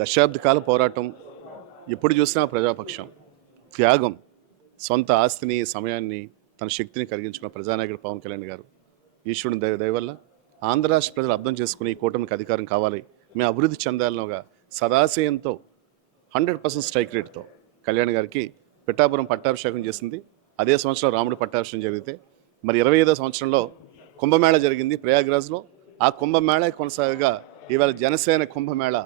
దశాబ్ద కాల పోరాటం, ఎప్పుడు చూసినా ప్రజాపక్షం, త్యాగం, సొంత ఆస్తిని, సమయాన్ని, తన శక్తిని కరిగించుకున్న ప్రజానాయకుడు పవన్ కళ్యాణ్ గారు. ఈశ్వరుని దయ వల్ల ఆంధ్ర రాష్ట్ర ప్రజలు అర్థం చేసుకుని ఈ కూటమికి అధికారం కావాలి, మేము అభివృద్ధి చెందాలనోగా సదాశయంతో 100% స్ట్రైక్ రేట్తో కళ్యాణ్ గారికి పిఠాపురం పట్టాభిషేకం చేసింది. అదే సంవత్సరం రాముడు పట్టాభిషేకం జరిగితే మరి 25వ సంవత్సరంలో కుంభమేళ జరిగింది ప్రయాగ్రాజ్లో. ఆ కుంభమేళ కొనసాగగా ఇవాళ జనసేన కుంభమేళ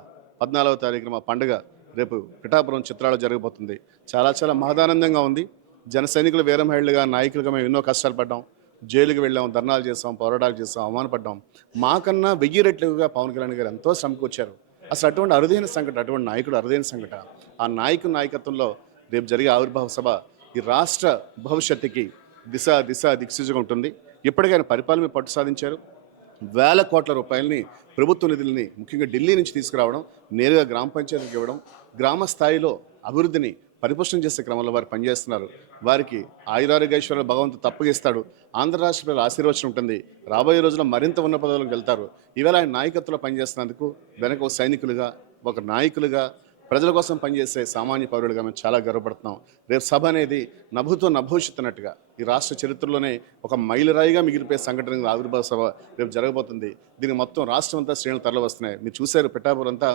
14వ తారీఖున మా పండుగ రేపు పిఠాపురం చిత్రాలు జరగబోతుంది. చాలా చాలా మహదానందంగా ఉంది. జన సైనికులు వీర మహిళలుగా నాయకులుగా మేము ఎన్నో కష్టాలు పడ్డాం, జైలుకి వెళ్ళాం, ధర్నాలు చేసాం, పోరాటాలు చేసాం, అవమానపడ్డాం. మాకన్నా 1000 రెట్లుగా పవన్ కళ్యాణ్ గారు ఎంతో శ్రమకొచ్చారు. అసలు అటువంటి అరుదైన సంఘటన, అటువంటి నాయకుడు అరుదైన సంఘటన. ఆ నాయకుడి నాయకత్వంలో రేపు జరిగే ఆవిర్భావ సభ ఈ రాష్ట్ర భవిష్యత్తుకి దిక్సూచిగా ఉంటుంది. ఇప్పటికైనా పరిపాలన పట్టు సాధించారు. వేల కోట్ల రూపాయలని ప్రభుత్వ నిధులని ముఖ్యంగా ఢిల్లీ నుంచి తీసుకురావడం, నేరుగా గ్రామ పంచాయతీకి ఇవ్వడం, గ్రామ స్థాయిలో అభివృద్ధిని పరిపుష్టం చేసే క్రమంలో వారు పనిచేస్తున్నారు. వారికి ఆయురారోగ్యేశ్వరులు భగవంతుడు తప్పగిస్తాడు. ఆంధ్ర రాష్ట్ర ప్రజల ఆశీర్వచనం ఉంటుంది. రాబోయే రోజుల్లో మరింత ఉన్న పదవులకు వెళ్తారు. ఇవాళ ఆయన నాయకత్వంలో పనిచేస్తున్నందుకు వెనక ఒక సైనికులుగా, ఒక నాయకులుగా, ప్రజల కోసం పనిచేసే సామాన్య పౌరులుగా మేము చాలా గర్వపడుతున్నాం. రేపు సభ అనేది నభూతో నభవిష్యత్తున్నట్టుగా ఈ రాష్ట్ర చరిత్రలోనే ఒక మైలురాయిగా మిగిలిపోయే సంఘటన ఆవిర్భావ సభ రేపు జరగబోతుంది. దీనికి మొత్తం రాష్ట్రం అంతా శ్రేణులు తరలి వస్తున్నాయి. మీరు చూశారు పిఠాపురం అంతా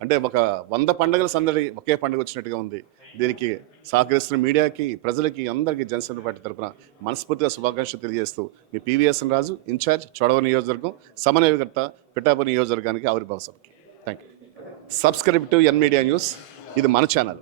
అంటే ఒక 100 పండుగల సందడి ఒకే పండుగ వచ్చినట్టుగా ఉంది. దీనికి సహకరిస్తున్న మీడియాకి, ప్రజలకి, అందరికీ జనసేన పార్టీ తరఫున మనస్ఫూర్తిగా శుభాకాంక్షలు తెలియజేస్తూ మీ పివిఎస్ఎన్ రాజు, ఇన్ఛార్జ్ చోడవరం నియోజకవర్గం, సమన్వయకర్త పిఠాపురం నియోజకవర్గానికి ఆవిర్భావ సభకి. Thank you. Subscribe to N media news. ఇది మన ఛానల్.